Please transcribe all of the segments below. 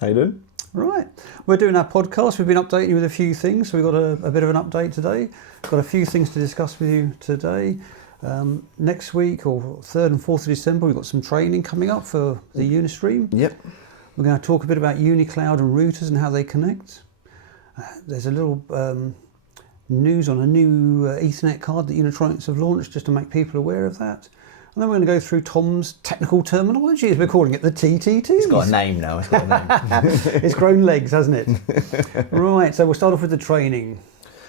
How you doing? Right, we're doing our podcast. We've been updating you with a few things, so we've got a bit of an update today. Got a few things to discuss with you today. Next week, or 3rd and 4th of December, we've got some training coming up for the UniStream. Yep. We're going to talk a bit about UniCloud and routers and how they connect. There's a little news on a new Ethernet card that Unitronics have launched, just to make people aware of that. And then we're going to go through Tom's technical terminology, as we're calling it, the TTTs. It's got a name now. It's got a name. It's grown legs, hasn't it? Right, so we'll start off with the training.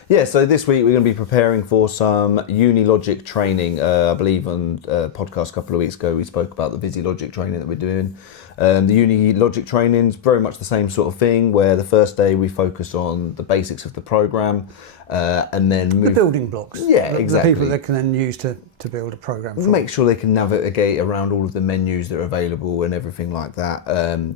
Yeah, so this week we're going to be preparing for some UniLogic training. I believe on a podcast a couple of weeks ago we spoke about the VisiLogic training that we're doing. The UniLogic training is very much the same sort of thing, where the first day we focus on the basics of the program and then move... The building blocks. Yeah, exactly. The people that can then use to build a program from. Make sure they can navigate around all of the menus that are available and everything like that.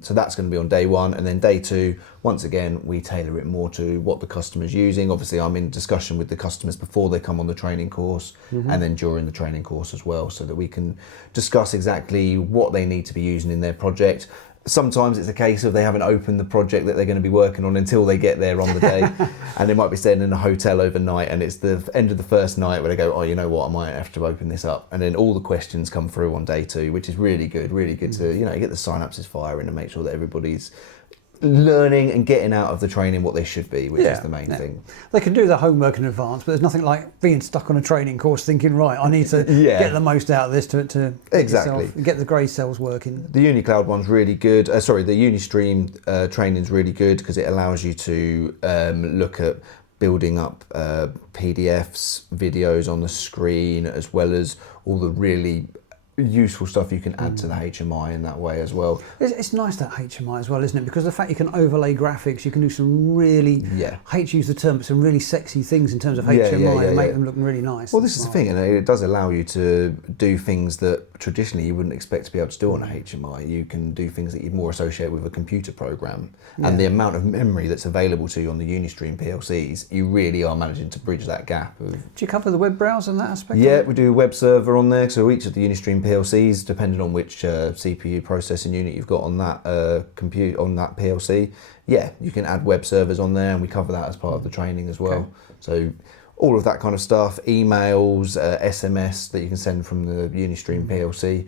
So that's going to be on day one. And then day two, once again, we tailor it more to what the customer's using. Obviously, I'm in discussion with the customers before they come on the training course and then during the training course as well, so that we can discuss exactly what they need to be using in their project. Sometimes it's a case of they haven't opened the project that they're going to be working on until they get there on the day, and they might be staying in a hotel overnight, and it's the end of the first night where they go, oh, you know what, I might have to open this up. And then all the questions come through on day two, which is really good to, get the synapses firing and make sure that everybody's learning and getting out of the training what they should be, which is the main thing. They can do their homework in advance, but there's nothing like being stuck on a training course thinking, right, I need to get the most out of this to get the grey cells working. The UniCloud one's really good. The UniStream training's really good because it allows you to look at building up PDFs, videos on the screen, as well as all the really useful stuff you can add to the HMI in that way as well. It's nice, that HMI as well, isn't it? Because the fact you can overlay graphics, you can do some really, I hate to use the term, but some really sexy things in terms of HMI and make them look really nice. Well, this is the thing, and it does allow you to do things that traditionally you wouldn't expect to be able to do on a HMI. You can do things that you'd more associate with a computer program, and the amount of memory that's available to you on the UniStream PLCs, you really are managing to bridge that gap. Do you cover the web browser in that aspect? Yeah, we do a web server on there, so each of the UniStream PLCs, depending on which CPU processing unit you've got on that on that PLC, you can add web servers on there, and we cover that as part of the training as well. Okay. So all of that kind of stuff, emails, SMS that you can send from the UniStream PLC.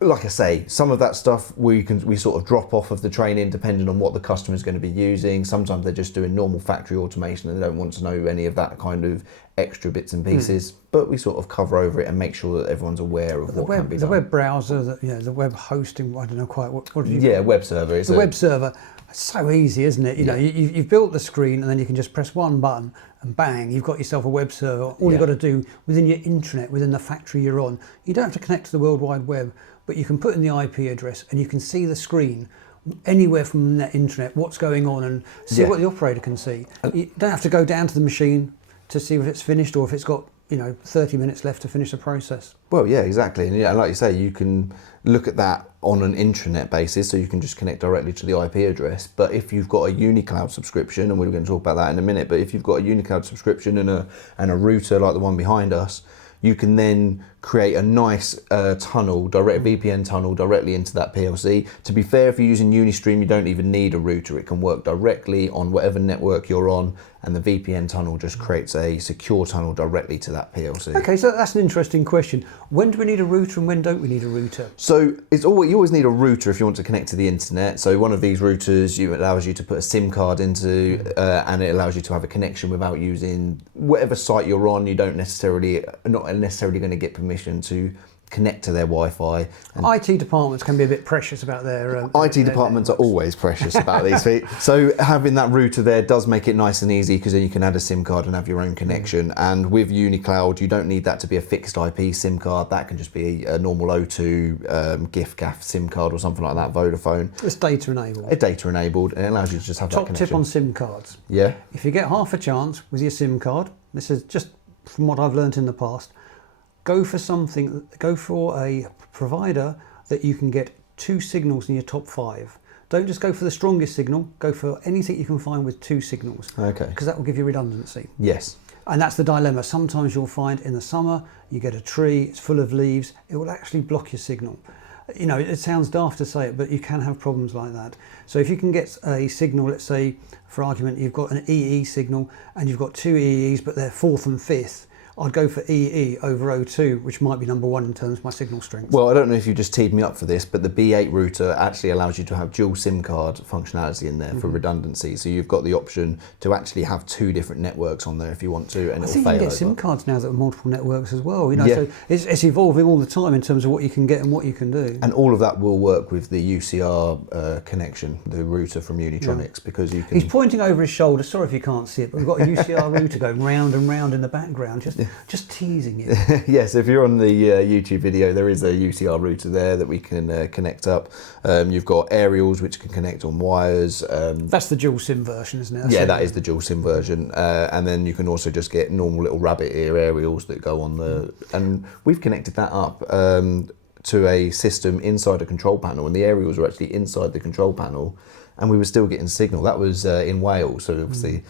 Like I say, some of that stuff we sort of drop off of the training depending on what the customer is going to be using. Sometimes they're just doing normal factory automation and they don't want to know any of that kind of extra bits and pieces. But we sort of cover over it and make sure that everyone's aware of what can be done. The web browser, the web hosting, I don't know quite what do you call it? Web server. It's web server. It's so easy, isn't it? You've built the screen and then you can just press one button and bang, you've got yourself a web server. All you've got to do within your intranet, within the factory you're on, you don't have to connect to the World Wide Web, but you can put in the IP address and you can see the screen anywhere from that intranet, what's going on, and see what the operator can see. You don't have to go down to the machine to see if it's finished or if it's got 30 minutes left to finish the process. Well, yeah, exactly. And like you say, you can look at that on an intranet basis, so you can just connect directly to the IP address. But if you've got a UniCloud subscription, and we're going to talk about that in a minute, but if you've got a UniCloud subscription and a router like the one behind us, you can then create a nice direct VPN tunnel directly into that PLC. To be fair, if you're using UniStream, you don't even need a router. It can work directly on whatever network you're on, and the VPN tunnel just creates a secure tunnel directly to that PLC. Okay, so that's an interesting question. When do we need a router and when don't we need a router? So you always need a router if you want to connect to the internet. So one of these routers allows you to put a SIM card into, and it allows you to have a connection without using whatever site you're on. Not necessarily going to get permission to connect to their Wi-Fi. And IT departments can be a bit precious about their... IT departments are always precious about these things. So having that router there does make it nice and easy, because then you can add a SIM card and have your own connection. And with UniCloud, you don't need that to be a fixed IP SIM card. That can just be a normal O2 GIF-GAF SIM card or something like that, Vodafone. It's data enabled. It's data enabled, and it allows you to just have that connection. Top tip on SIM cards. Yeah. If you get half a chance with your SIM card, this is just from what I've learned in the past, go for a provider that you can get 2 signals in your top 5. Don't just go for the strongest signal, go for anything you can find with 2 signals. Okay. Because that will give you redundancy. Yes. And that's the dilemma. Sometimes you'll find in the summer, you get a tree, it's full of leaves, it will actually block your signal. You know, it sounds daft to say it, but you can have problems like that. So if you can get a signal, let's say, for argument, you've got an EE signal and you've got two EEs, but they're fourth and fifth, I'd go for EE over O2, which might be number one in terms of my signal strength. Well, I don't know if you just teed me up for this, but the B8 router actually allows you to have dual SIM card functionality in there for redundancy. So you've got the option to actually have two different networks on there if you want to, and I it'll think fail you can get over. SIM cards now that are multiple networks as well. You know, Yeah. so it's evolving all the time in terms of what you can get and what you can do. And all of that will work with the UCR connection, the router from Unitronics, because you can... He's pointing over his shoulder. Sorry if you can't see it, but we've got a UCR router going round and round in the background, just teasing you. Yes, if you're on the YouTube video, there is a UCR router there that we can connect up. You've got aerials which can connect on wires. That's the dual SIM version, isn't it? That's Yeah, it. that is the dual SIM version. And then you can also just get normal little rabbit ear aerials that go on the... And we've connected that up to a system inside a control panel, and the aerials were actually inside the control panel, and we were still getting signal. That was in Wales, so obviously...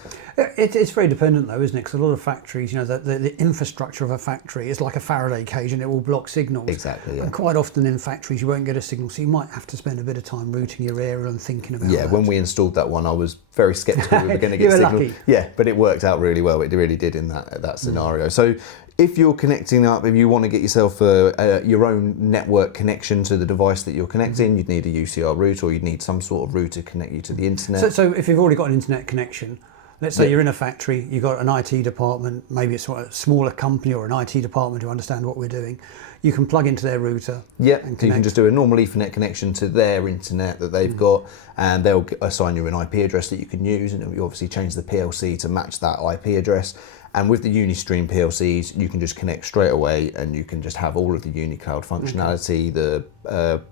It's very dependent though, isn't it? Because a lot of factories, you know, the infrastructure of a factory is like a Faraday cage and it will block signals. Exactly, yeah. And quite often in factories you won't get a signal, so you might have to spend a bit of time routing your area and thinking about Yeah, that. when we installed that one, I was very sceptical we were going to get You were signal. lucky. Yeah, but it worked out really well. It really did in that scenario. So if you're connecting up, if you want to get yourself your own network connection to the device that you're connecting, you'd need a UCR router, or you'd need some sort of router to connect you to the internet. So if you've already got an internet connection, let's say you're in a factory, you've got an IT department, maybe it's a smaller company or an IT department who understand what we're doing, you can plug into their router. Yeah, and so you can just do a normal Ethernet connection to their internet that they've got, and they'll assign you an IP address that you can use, and you obviously change the PLC to match that IP address. And with the UniStream PLCs, you can just connect straight away, and you can just have all of the UniCloud functionality, the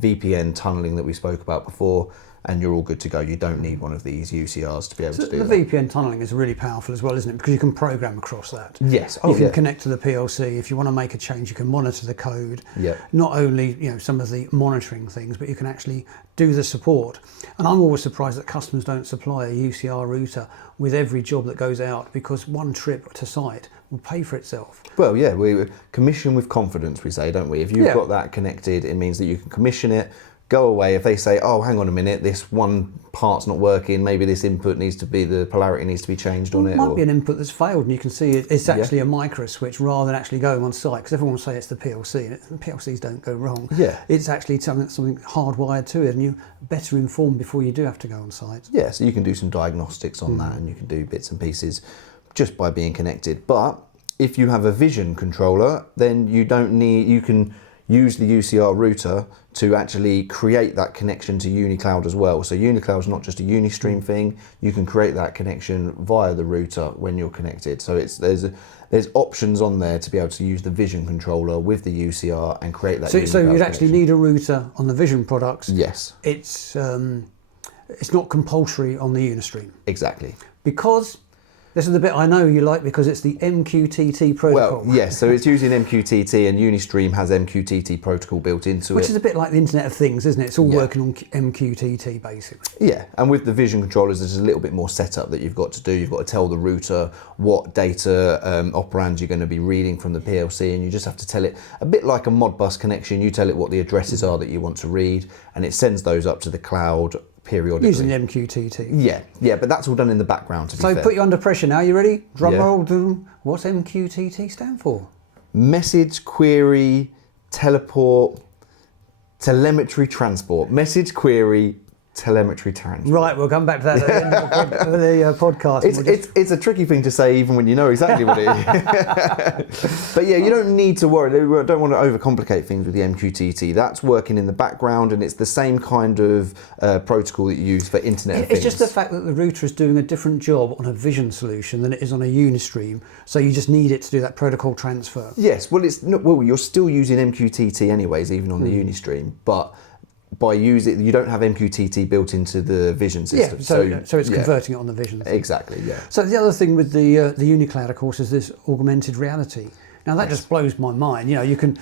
VPN tunneling that we spoke about before, and you're all good to go. You don't need one of these UCRs to be able to do the that. VPN tunneling is really powerful as well, isn't it? Because you can program across that. Yes. You can connect to the PLC. If you want to make a change, you can monitor the code. Yeah. Not only, you know, some of the monitoring things, but you can actually do the support. And I'm always surprised that customers don't supply a UCR router with every job that goes out, because one trip to site will pay for itself. Well, yeah, we commission with confidence, we say, don't we? If you've got that connected, it means that you can commission it, go away. If they say, oh, hang on a minute, this one part's not working, maybe this input needs to be, the polarity needs to be changed on it. It might be an input that's failed, and you can see it's actually a micro switch rather than actually going on site, because everyone will say it's the PLC, and PLCs don't go wrong. Yeah. It's actually something hardwired to it, and you're better informed before you do have to go on site. Yeah, so you can do some diagnostics on that, and you can do bits and pieces just by being connected. But if you have a vision controller, then you can use the UCR router to actually create that connection to UniCloud as well. So UniCloud's not just a UniStream thing, you can create that connection via the router when you're connected. So there's options on there to be able to use the vision controller with the UCR and create that So UniCloud you'd actually connection. need a router on the vision products. Yes, It's not compulsory on the UniStream. exactly. Because this is the bit I know you like, because it's the MQTT protocol. Well, yes, so it's using MQTT, and UniStream has MQTT protocol built into Which it. is a bit like the Internet of Things, isn't it? It's all working on MQTT basically. Yeah, and with the vision controllers, there's a little bit more setup that you've got to do. You've got to tell the router what data operands you're going to be reading from the PLC, and you just have to tell it, a bit like a Modbus connection, you tell it what the addresses are that you want to read, and it sends those up to the cloud periodically. Using the MQTT. Yeah, but that's all done in the background, to be So fair. put you under pressure now. You ready? Drum Yeah. roll. Doom. What's MQTT stand for? Message query teleport telemetry transport. Message query telemetry transport. Right, we'll come back to that at the end of the podcast. and we'll just- It's a tricky thing to say even when you know exactly what it is. But yeah, you don't need to worry. You don't want to overcomplicate things with the MQTT. That's working in the background, and it's the same kind of protocol that you use for Internet of It's Things. just the fact that the router is doing a different job on a vision solution than it is on a UniStream, so you just need it to do that protocol transfer. Yes, well, you're still using MQTT anyways, even on the UniStream, but by using, you don't have MQTT built into the vision system. Yeah, so it's converting it on the vision thing. Exactly, yeah. So the other thing with the UniCloud, of course, is this augmented reality. Now that just blows my mind. You know, you can.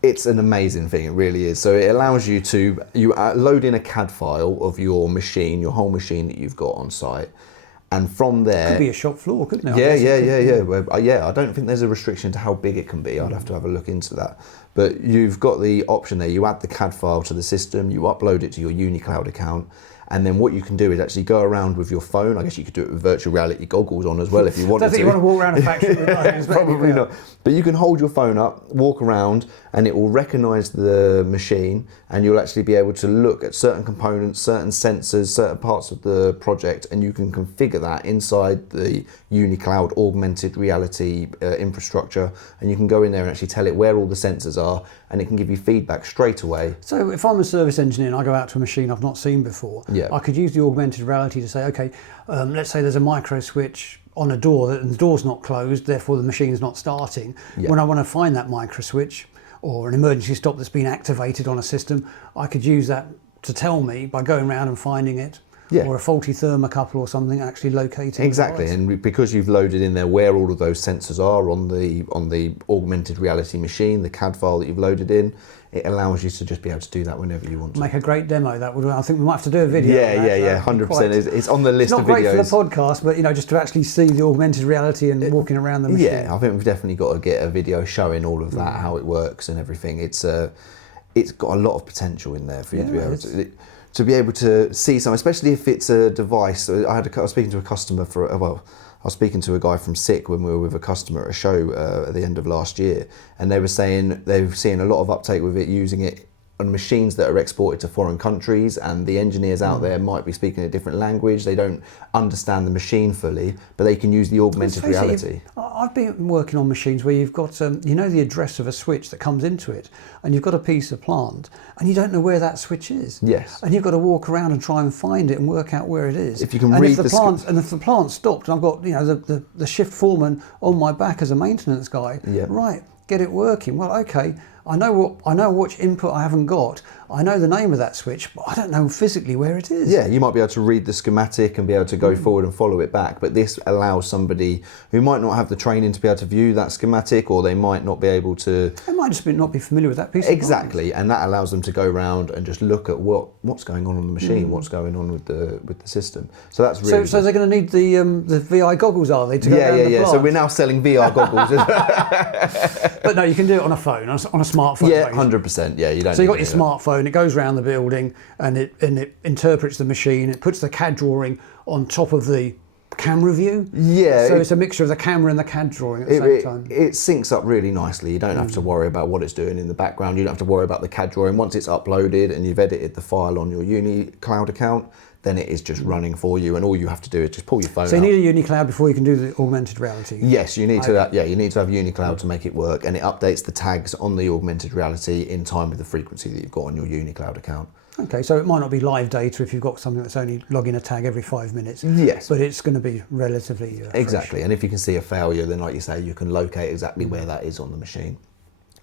It's an amazing thing, it really is. So it allows you to load in a CAD file of your machine, your whole machine that you've got on site, and from there. Could be a shop floor, couldn't it? Yeah. Well, I don't think there's a restriction to how big it can be. I'd have to have a look into that. But you've got the option there. You add the CAD file to the system, you upload it to your UniCloud account, and then what you can do is actually go around with your phone. I guess you could do it with virtual reality goggles on as well if you wanted to. I don't think you want to walk around a factory with those. Probably not. But you can hold your phone up, walk around, and it will recognise the machine, and you'll actually be able to look at certain components, certain sensors, certain parts of the project, and you can configure that inside the UniCloud augmented reality infrastructure, and you can go in there and actually tell it where all the sensors are, and it can give you feedback straight away. So if I'm a service engineer and I go out to a machine I've not seen before, I could use the augmented reality to say, okay, let's say there's a micro switch on a door and the door's not closed, therefore the machine's not starting. When I want to find that micro switch or an emergency stop that's been activated on a system, I could use that to tell me by going around and finding it. Or a faulty thermocouple or something, actually locating exactly the and because you've loaded in there where all of those sensors are on the augmented reality machine, the CAD file that you've loaded in, it allows you to just be able to do that whenever you want to. Make a great demo. That would. I think we might have to do a video. Yeah, 100%. It's on the list of videos. It's not great for the podcast, but just to actually see the augmented reality and walking around the machine. Yeah, I think we've definitely got to get a video showing all of that, how it works and everything. It's got a lot of potential in there for you to be able to be able to see something, especially if it's a device. I was speaking to a customer I was speaking to a guy from SICK when we were with a customer at a show at the end of last year, and they were saying they've seen a lot of uptake with it, using it on machines that are exported to foreign countries, and the engineers out there might be speaking a different language. They don't understand the machine fully, but they can use the augmented reality. I've been working on machines where you've got, the address of a switch that comes into it, and you've got a piece of plant, and you don't know where that switch is. Yes. And you've got to walk around and try and find it and work out where it is. If you can read if the plant stopped, and I've got the shift foreman on my back as a maintenance guy, right, get it working. Well, okay. I know which input I haven't got. I know the name of that switch, but I don't know physically where it is. Yeah, you might be able to read the schematic and be able to go forward and follow it back, but this allows somebody who might not have the training to be able to view that schematic, or they might not be able to... They might just not be familiar with that piece of Exactly, and that allows them to go around and just look at what's going on the machine, what's going on with the system. So that's really... So they're going to need the VI goggles, are they, to go around the plant? So we're now selling VR goggles. But no, you can do it on a phone, on a smartphone. Yeah, 100%. Yeah, you don't. So you got your smartphone. It goes around the building, and it interprets the machine. It puts the CAD drawing on top of the camera view. Yeah. So it's a mixture of the camera and the CAD drawing at the same time. It syncs up really nicely. You don't have to worry about what it's doing in the background. You don't have to worry about the CAD drawing. Once it's uploaded and you've edited the file on your UniCloud account, then it is just running for you, and all you have to do is just pull your phone out. So you need a UniCloud before you can do the augmented reality? Yes, you need to. You need to have UniCloud to make it work, and it updates the tags on the augmented reality in time with the frequency that you've got on your UniCloud account. Okay, so it might not be live data if you've got something that's only logging a tag every 5 minutes. Yes. But it's going to be relatively Exactly, and if you can see a failure, then like you say, you can locate exactly where that is on the machine.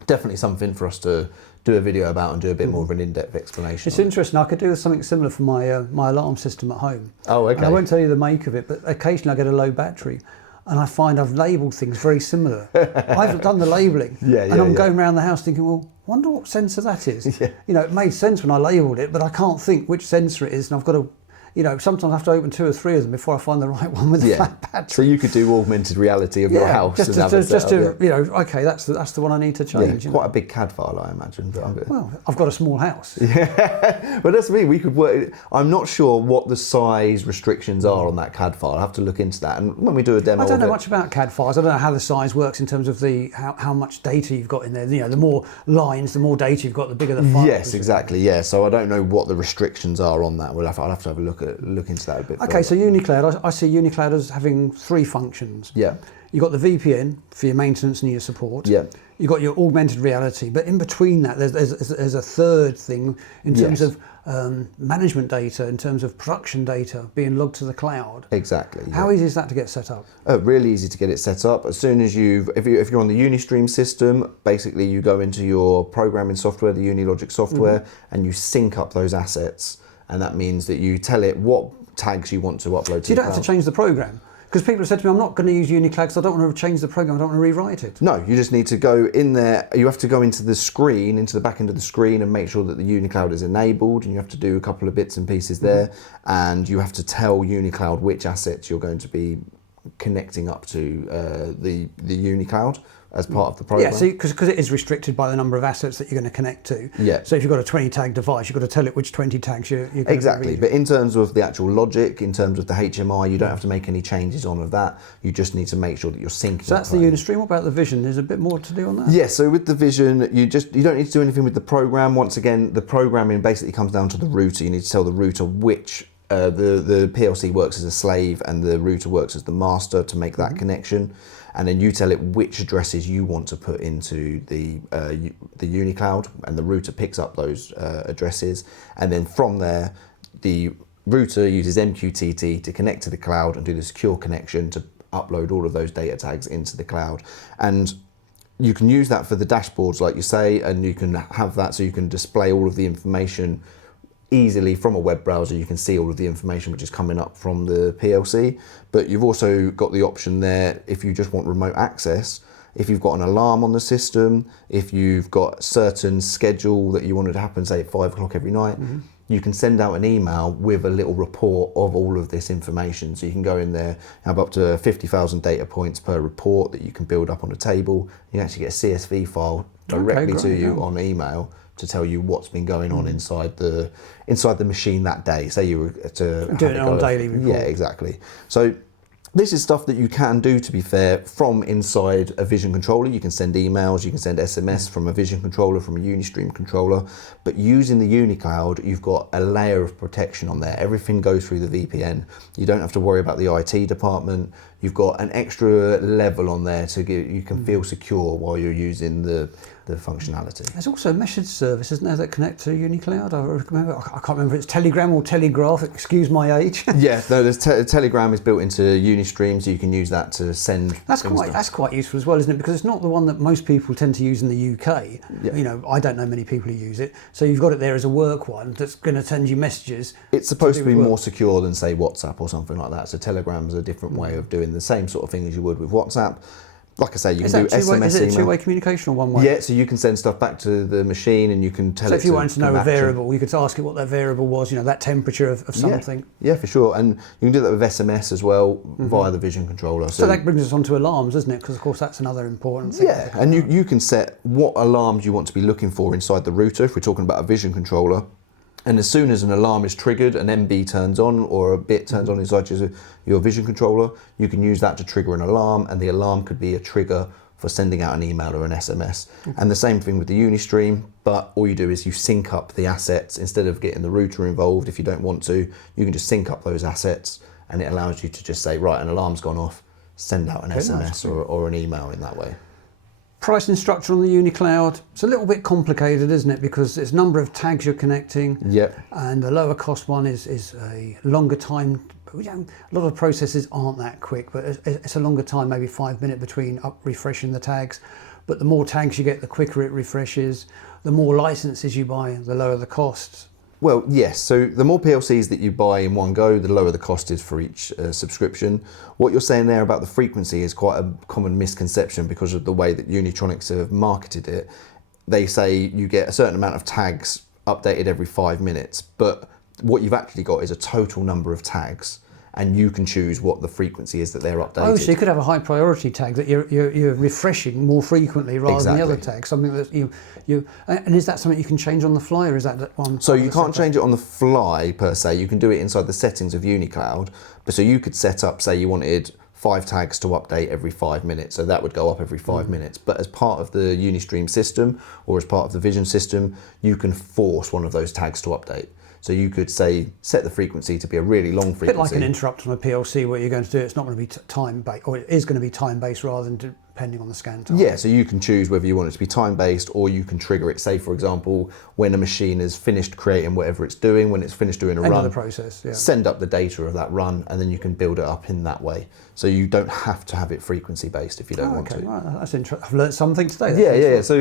Definitely something for us to do a video about and do a bit more of an in-depth explanation. It's interesting. I could do something similar for my alarm system at home. Oh, okay. And I won't tell you the make of it, but occasionally I get a low battery, and I find I've labelled things very similar. I've done the labelling, and I'm going around the house thinking, well, wonder what sensor that is. Yeah. It made sense when I labelled it, but I can't think which sensor it is, and I've got to... sometimes I have to open 2 or 3 of them before I find the right one with the flat battery. So you could do augmented reality of your house. Okay, that's the one I need to change. Yeah, quite a big CAD file, I imagine. But well, I've got a small house. Yeah, but that's me. We could work. I'm not sure what the size restrictions are on that CAD file. I have to look into that. And when we do a demo, I don't know much about CAD files. I don't know how the size works in terms of how much data you've got in there. The more lines, the more data you've got, the bigger the file. Yes, exactly. Yeah. So I don't know what the restrictions are on that. I'll have to have a look into that a bit. Okay, so UniCloud, I see UniCloud as having 3 functions. Yeah. You've got the VPN for your maintenance and your support. Yeah. You've got your augmented reality, but in between that, there's a third thing in terms of management data, in terms of production data being logged to the cloud. Exactly. How easy is that to get set up? Really easy to get it set up. As soon as if you're on the UniStream system, basically you go into your programming software, the UniLogic software, and you sync up those assets. And that means that you tell it what tags you want to upload to the cloud. So you don't have to change the program? Because people have said to me, I'm not going to use UniCloud because I don't want to change the program, I don't want to rewrite it. No, you just need to go in there. You have to go into the screen, into the back end of the screen, and make sure that the UniCloud is enabled, and you have to do a couple of bits and pieces there, and you have to tell UniCloud which assets you're going to be connecting up to the UniCloud. as part of the program. Yeah, so because it is restricted by the number of assets that you're going to connect to. Yeah. So if you've got a 20 tag device, you've got to tell it which 20 tags you're going Exactly, to but in terms of the actual logic, in terms of the HMI, you don't have to make any changes on of that. You just need to make sure that you're syncing. So that's the UniStream. What about the vision? There's a bit more to do on that? Yeah, so with the vision, you don't need to do anything with the program. Once again, the programming basically comes down to the router. You need to tell the router which the PLC works as a slave and the router works as the master to make that connection. And then you tell it which addresses you want to put into the UniCloud, and the router picks up those addresses. And then from there, the router uses MQTT to connect to the cloud and do the secure connection to upload all of those data tags into the cloud. And you can use that for the dashboards, like you say, and you can have that so you can display all of the information easily from a web browser. You can see all of the information which is coming up from the PLC, but you've also got the option there if you just want remote access. If you've got an alarm on the system, if you've got a certain schedule that you wanted to happen, say at 5 o'clock every night, you can send out an email with a little report of all of this information. So you can go in there, have up to 50,000 data points per report that you can build up on a table. You can actually get a CSV file directly to you on email to tell you what's been going on inside the machine that day. Say you were to doing it on daily report. Yeah, exactly. So this is stuff that you can do, to be fair, from inside a vision controller. You can send emails, you can send SMS from a vision controller, from a UniStream controller, but using the UniCloud, you've got a layer of protection on there. Everything goes through the VPN. You don't have to worry about the IT department. You've got an extra level on there to give, you can feel secure while you're using the functionality. There's also a message service, isn't there, that connect to UniCloud? I can't remember if it's Telegram or Telegraph, excuse my age. Yeah, no, there's Telegram is built into UniStream, so you can use that to send. That's quite useful as well, isn't it? Because it's not the one that most people tend to use in the UK. Yeah. You know, I don't know many people who use it. So you've got it there as a work one that's going to send you messages. It's supposed to be more secure than, say, WhatsApp or something like that. So Telegram's a different way of doing the same sort of thing as you would with WhatsApp. Like I say, you can do SMS. Is it a two-way communication or one way? Yeah, so you can send stuff back to the machine and you can tell it. So if you wanted to know a variable, you could ask it what that variable was, you know, that temperature of something. Yeah, for sure. And you can do that with SMS as well via the vision controller. So that brings us on to alarms, doesn't it? Because of course that's another important thing. Yeah, and you can set what alarms you want to be looking for inside the router if we're talking about a vision controller. And as soon as an alarm is triggered, an MB turns on or a bit turns on inside your vision controller, you can use that to trigger an alarm, and the alarm could be a trigger for sending out an email or an SMS. And the same thing with the UniStream, but all you do is you sync up the assets. Instead of getting the router involved, if you don't want to, you can just sync up those assets, and it allows you to just say, right, an alarm's gone off, send out an SMS or an email in that way. Pricing structure on the UniCloud, it's a little bit complicated, isn't it? Because it's number of tags you're connecting. Yep. And the lower cost one is a longer time. A lot of processes aren't that quick, but it's a longer time, maybe 5 minutes between refreshing the tags. But the more tags you get, the quicker it refreshes. The more licenses you buy, the lower the costs. Well, yes. So the more PLCs that you buy in one go, the lower the cost is for each subscription. What you're saying there about the frequency is quite a common misconception because of the way that Unitronics have marketed it. They say you get a certain amount of tags updated every 5 minutes, but what you've actually got is a total number of tags, and you can choose what the frequency is that they're updated. Oh, so you could have a high priority tag that you're refreshing more frequently rather than the other tag. Something that and is that something you can change on the fly, or is that one? So you can't change it on the fly per se. You can do it inside the settings of UniCloud. But so you could set up, say you wanted 5 tags to update every 5 minutes, so that would go up every 5 minutes. But as part of the UniStream system or as part of the Vision system, you can force one of those tags to update. So you could say, set the frequency to be a really long frequency. A bit like an interrupt on a PLC where you're going to do it, it's not going to be time-based, or it is going to be time-based rather than depending on the scan time. Yeah, so you can choose whether you want it to be time-based or you can trigger it, say for example, when a machine has finished creating whatever it's doing, when it's finished doing a run. End of the process, yeah. Send up the data of that run and then you can build it up in that way. So you don't have to have it frequency-based if you don't want to. Right, that's interesting. I've learned something today. Yeah. So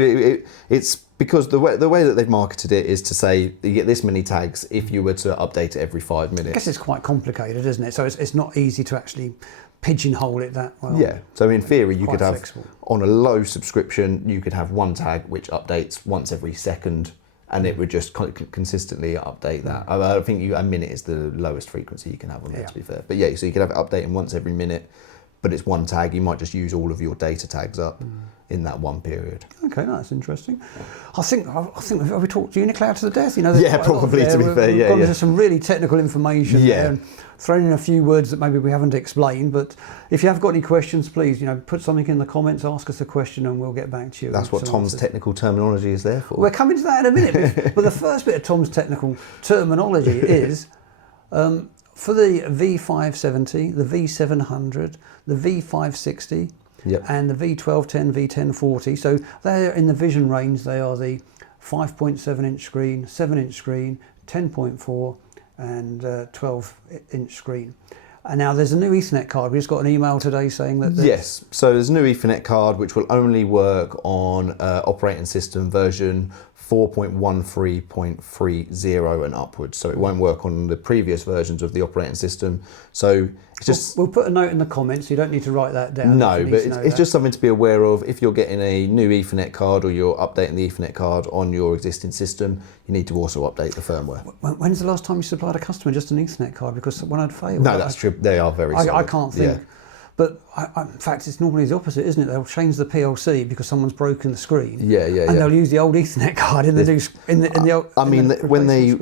it's because the way that they've marketed it is to say you get this many tags if you were to update it every 5 minutes. I guess it's quite complicated, isn't it? So it's not easy to actually pigeonhole it that well. Yeah, so in theory you could have, flexible. On a low subscription, you could have one tag which updates once every second and it would just consistently update that. I think a minute is the lowest frequency you can have on there, to be fair. But yeah, so you could have it updating once every minute. but it's one tag. You might just use all of your data tags up in that one period. Okay, no, that's interesting. I think we talked UniCloud to the death. Yeah, probably, to be fair. We've Yeah, gone yeah. into some really technical information there, and thrown in a few words that maybe we haven't explained. But if you have got any questions, please, put something in the comments, ask us a question, and we'll get back to you. That's what Tom's technical terminology is there for. We're coming to that in a minute. But the first bit of Tom's technical terminology is for the V570, the V700, the V560. Yep. And the V1210, V1040. So they're in the vision range. They are the 5.7-inch screen, 7-inch screen, 10.4, and 12-inch screen. And now there's a new Ethernet card. We just got an email today saying that. Yes. So there's a new Ethernet card which will only work on operating system version 4.13.30 and upwards. So it won't work on the previous versions of the operating system. So it's just... We'll put a note in the comments, so you don't need to write that down. No, but it's just something to be aware of. If you're getting a new Ethernet card or you're updating the Ethernet card on your existing system, you need to also update the firmware. When's the last time you supplied a customer just an Ethernet card because one had failed? No, that's true. They are very solid. I can't think. Yeah. But in fact, it's normally the opposite, isn't it? They'll change the PLC because someone's broken the screen. Yeah. And they'll use the old Ethernet card in the old. I mean, when they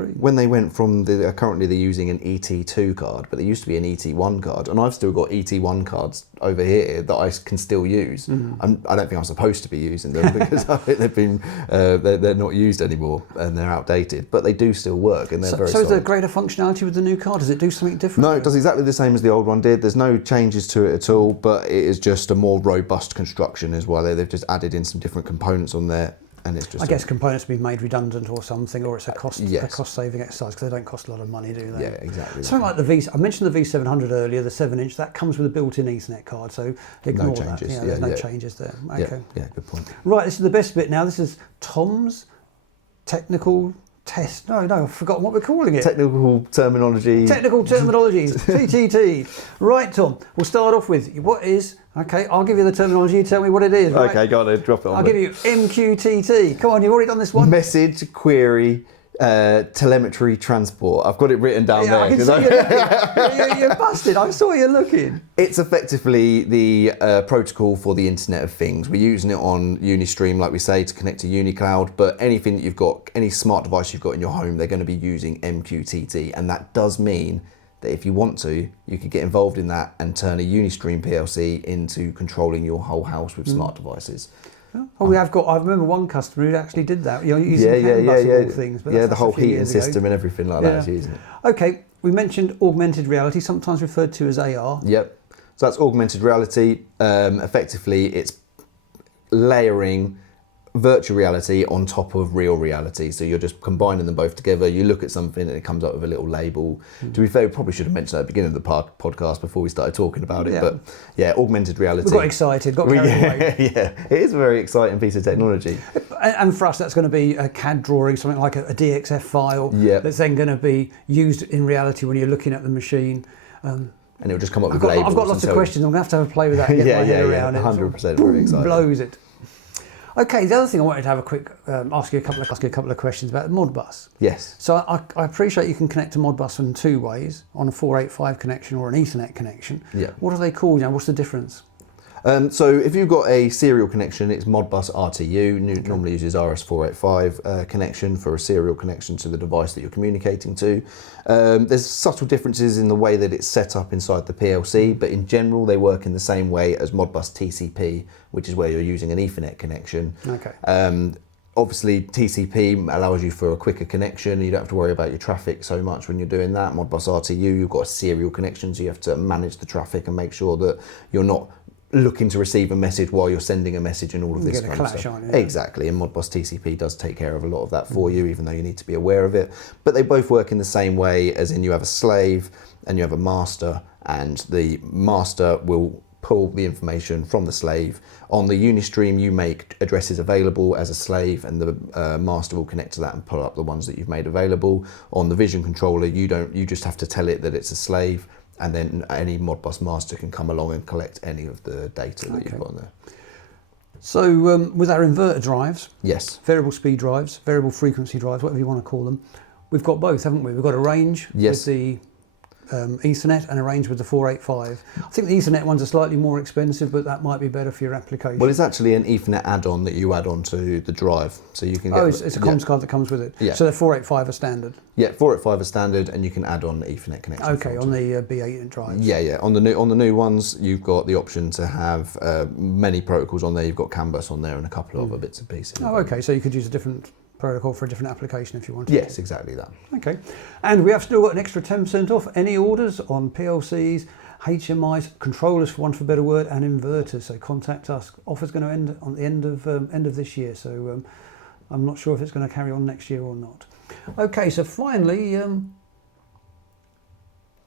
went from currently they're using an ET2 card, but there used to be an ET1 card, and I've still got ET1 cards over here that I can still use. I don't think I'm supposed to be using them because I think they've been they're not used anymore and they're outdated, but they do still work and they're very solid. So is there greater functionality with the new card? Does it do something different? No, it does exactly the same as the old one did. There's no changes to it at all, but it is just a more robust construction as well. They've just added in some different components on there, and it's just... I guess components have been made redundant or something, or it's a cost-saving exercise because they don't cost a lot of money, do they? Yeah, exactly. Something like the I mentioned the V700 earlier, the 7-inch, that comes with a built-in Ethernet card, so ignore that. There's no changes there. Okay. Yeah, good point. Right, this is the best bit now. This is Tom's technical test. No, I've forgotten what we're calling it. Technical terminology. Technical terminologies, TTT. Right, Tom, we'll start off with what is... Okay, I'll give you the terminology, you tell me what it is. Right? Okay, go on, drop it on. I'll give you MQTT. Come on, you've already done this one. Message Query Telemetry Transport. I've got it written down there. I can see you're busted. I saw you looking. It's effectively the protocol for the Internet of Things. We're using it on UniStream, like we say, to connect to UniCloud, but anything that you've got, any smart device you've got in your home, they're going to be using MQTT, and that does mean that if you want to, you could get involved in that and turn a UniStream PLC into controlling your whole house with smart devices. Oh, I remember one customer who actually did that. Using Modbus of all things. But the whole heating system and everything like that is using it. Okay, we mentioned augmented reality, sometimes referred to as AR. Yep. So that's augmented reality. Effectively, it's layering virtual reality on top of real reality. So you're just combining them both together. You look at something and it comes up with a little label. To be fair, we probably should have mentioned that at the beginning of the podcast before we started talking about it. But yeah, augmented reality. We got excited, got carried away. Yeah, it is a very exciting piece of technology. And for us, that's going to be a CAD drawing, something like a DXF file that's then going to be used in reality when you're looking at the machine. And it'll just come up with labels. I've got lots of questions. I'm going to have a play with that and get my head around it. 100%, very exciting. Blows it. Okay, the other thing I wanted to have a quick ask you a couple of questions about Modbus. Yes. So I appreciate you can connect to Modbus in two ways, on a 485 connection or an Ethernet connection. Yeah. What are they called? What's the difference? So if you've got a serial connection, it's Modbus RTU. Normally uses RS485 connection for a serial connection to the device that you're communicating to. There's subtle differences in the way that it's set up inside the PLC, but in general they work in the same way as Modbus TCP, which is where you're using an Ethernet connection. Okay. Obviously, TCP allows you for a quicker connection. You don't have to worry about your traffic so much when you're doing that. Modbus RTU, you've got a serial connection, so you have to manage the traffic and make sure that you're not looking to receive a message while you're sending a message and all of this kind of stuff. Exactly, and Modbus TCP does take care of a lot of that for you, even though you need to be aware of it. But they both work in the same way, as in you have a slave and you have a master, and the master will pull the information from the slave. On the UniStream, you make addresses available as a slave, and the master will connect to that and pull up the ones that you've made available. On the vision controller, you just have to tell it that it's a slave, and then any Modbus master can come along and collect any of the data that you've got on there. So with our inverter drives, yes, variable speed drives, variable frequency drives, whatever you want to call them, we've got both, haven't we? We've got a range with the Ethernet and arrange with the 485. I think the Ethernet ones are slightly more expensive, but that might be better for your application. Well, it's actually an Ethernet add-on that you add on to the drive, so you can get... Oh, it's a comms card that comes with it. Yeah. So the 485 are standard. Yeah, 485 is standard, and you can add on the Ethernet connection. Okay, on the B8 drives. Yeah. On the new ones, you've got the option to have many protocols on there. You've got CAN bus on there and a couple of other bits and pieces. Oh, okay. So you could use a different protocol for a different application if you wanted. Yes, exactly that. Okay. And we have still got an extra 10% off any orders on PLCs, HMIs, controllers for want of a better word, and inverters. So contact us. Offer's going to end on the end of this year. So I'm not sure if it's going to carry on next year or not. Okay. So finally.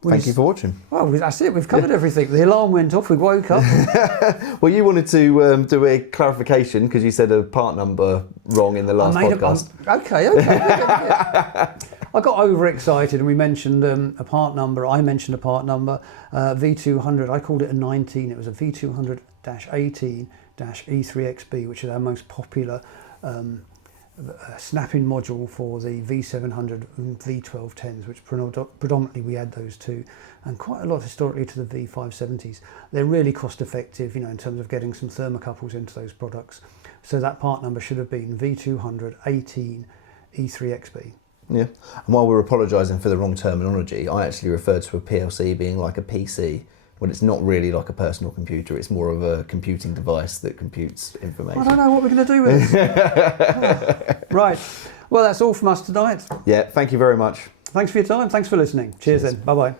Thank you for watching. Well, that's it. We've covered everything. The alarm went off. We woke up. Well, you wanted to do a clarification because you said a part number wrong in the last podcast. Okay. I got overexcited and we mentioned a part number. I mentioned a part number, V200. I called it a 19. It was a V200-18-E3XB, which is our most popular snap-in module for the V700 and V1210s, which predominantly we add those to, and quite a lot historically to the V570s. They're really cost effective, in terms of getting some thermocouples into those products. So that part number should have been V200-18-E3XB. Yeah, and while we're apologising for the wrong terminology, I actually referred to a PLC being like a PC, when it's not really like a personal computer. It's more of a computing device that computes information. I don't know what we're going to do with it. Right. Well, that's all from us tonight. Yeah, thank you very much. Thanks for your time. Thanks for listening. Cheers. Then. Bye-bye.